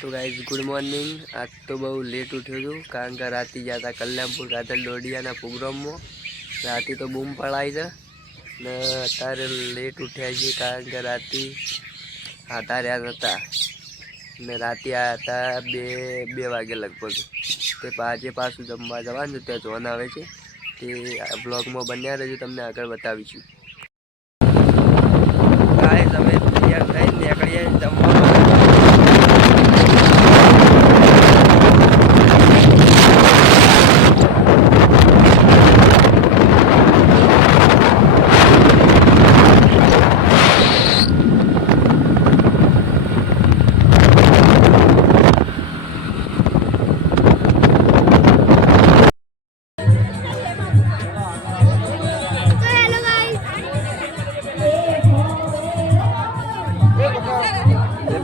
तो guys good morning. आज तो बहुत लेट उठ्यो छूँ कारण के राती गया था कल्याणपुर काजल डोडियाना प्रोग्राम में। राती तो बूम पड़ाई है ने अतारे लेट उठ्या छे कारण के राती आता रह्या था ने राती आया था बे वागे लगभग। ते पाजे पाछुं जमवा जवानुं त्यां जोन आवे छे ते ब्लॉग में बन्या रहेजो, तमने आगळ बतावीशुं। गाइस अमे तैयार थईने નીકળીએ જમવા માટે।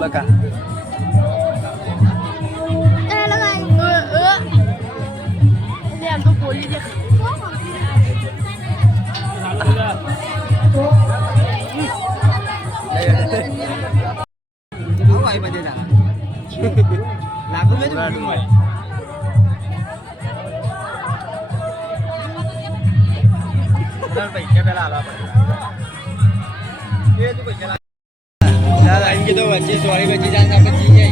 बका लागू में पैसे पहला आला ये तो पैसे इनकी तो बच्ची सॉरी बच्ची जाना बच्ची है।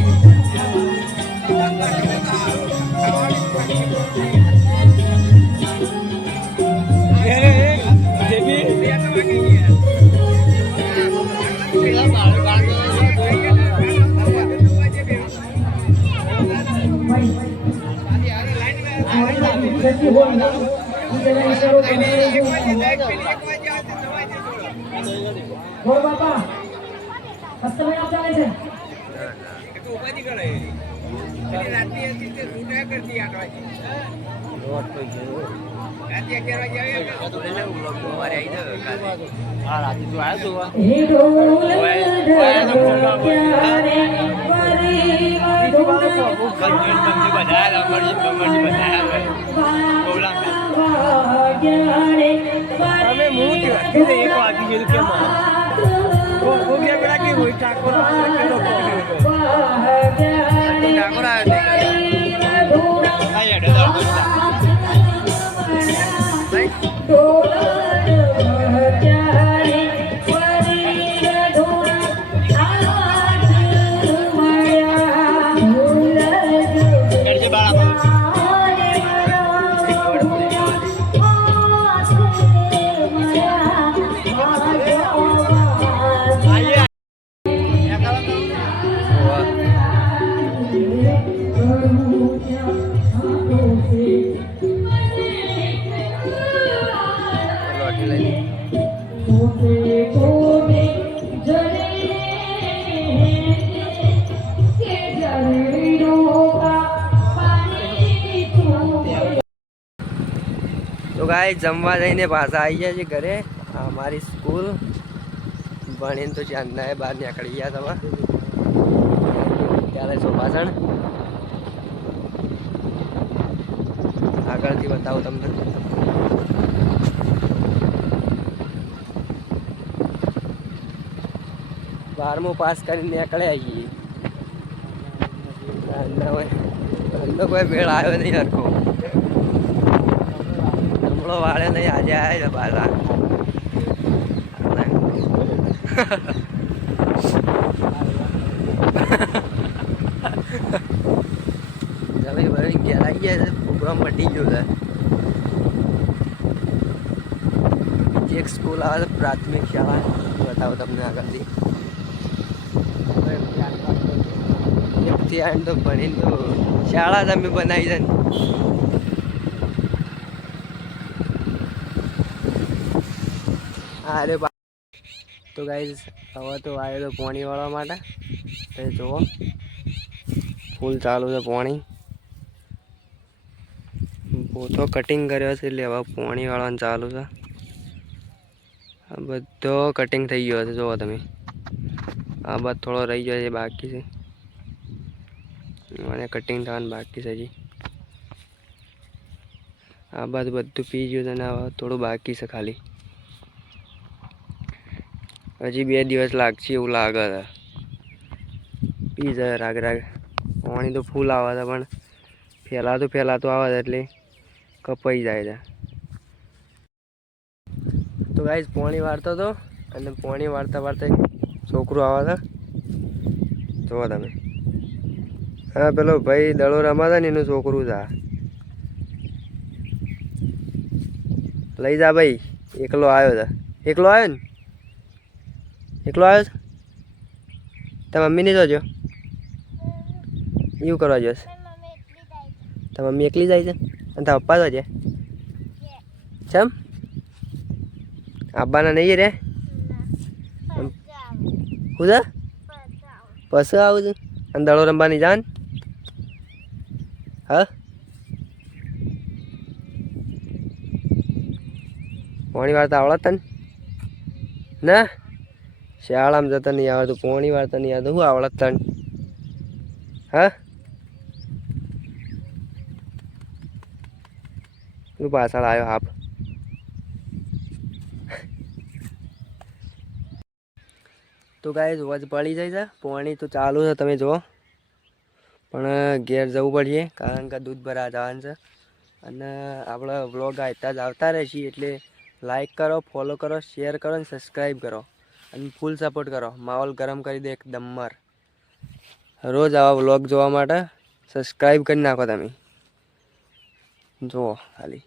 बापा કસ્ટમર ચાલે છે તો ઉપાધી કરે રાતે હતી તે છૂટા કરતી 8 વાગે રોટ તો ગયો રાતે 11 વાગે આવ્યો તો એટલે સવારે આવી ગયો કાલે હા રાતે તો આવ્યો તો હે ઢોલ ક્યારે અમે મું કે એક વાગી ગયું કેમ वो गया बेटा कि वही ठाकुर ठाकुर आया तो गाइस जमवा जईने पाछा आई गया छे घरे। हमारी स्कूल भणीने तो चांदना है बाहर निकली गया था त्यारे शोभाषण आगळथी बतावुं तमने। 12मुं पास करीने निकळ्या छीए। धंधो कोई भेळ आव्यो नहीं हरखो नमळो वाळे नहीं आजे आया पाछा जमी भरी घેर आई गया प्रोग्राम पटी गयो है। एक स्कूल आवे प्राथमिक शाळा बताओ तमने आगळथी तो भणीने तो शाळा ज अमे बनावी छे। अरे बा तो गाइस हवा तो आयो तो पानी वाला माटे तो जो फूल चालू है पानी पोतो कटिंग कर्यो छे એટલે હવે પાણી વાળવાનું ચાલુ છે। આ બધો કટિંગ થઈ ગયો છે જોવો તમે। આ બાદ થોડો રહી ગયો છે બાકી છે અને કટિંગ થવાનું બાકી છે હજી। આ બાદ બધું પી ગયું છે અને થોડું બાકી છે ખાલી। હજી 2 દિવસ લાગશે એવું લાગે છે। પી જાય રાગ રાગ। પાણી તો ફૂલ આવે છે પણ ફેલાતું આવે છે એટલે કપાઈ જાય છે. તો ગાઈસ પાણી વાળતો હતો અને પાણી વાળતા છોકરું આવે છે. જુઓ તમે, હા પેલો ભાઈ દડો રમાતા ને એનું છોકરું છે. લઈ જા ભાઈ, એકલો આવ્યો છે. એકલો આવ્યો ને તાર મમ્મીને જોજો. એવું કરવા જોશ? તાર મમ્મી એકલી જાય છે અને તાર પપ્પા તો છે. ચમ આબાના નહીં રે? શું છે? પછી આવું છું અને દડો રમવાની જાન. હા પાણી વાળતા આવડત તને? ના શાળામાં જતા નહીં આવડતું, પાણી વાળતા નહીં આવતું, શું આવડત તને? હા શું પાછળ આવ્યો હાફ? તો ગાઈસ વજ પડી જાય છે. પાણી તો ચાલુ છે તમે જુઓ, પણ ઘેર જવું પડશે કારણ કે દૂધ ભરા જવાનું છે. અને આપણે વ્લોગ આવતા જ આવતા રહેશે એટલે લાઈક કરો, ફોલો કરો, શેર કરો અને સબસ્ક્રાઈબ કરો અને ફૂલ સપોર્ટ કરો. માહોલ ગરમ કરી દે એકદમર. રોજ આવા વ્લોગ જોવા માટે સબસ્ક્રાઈબ કરી નાખો તમે. જુઓ ખાલી.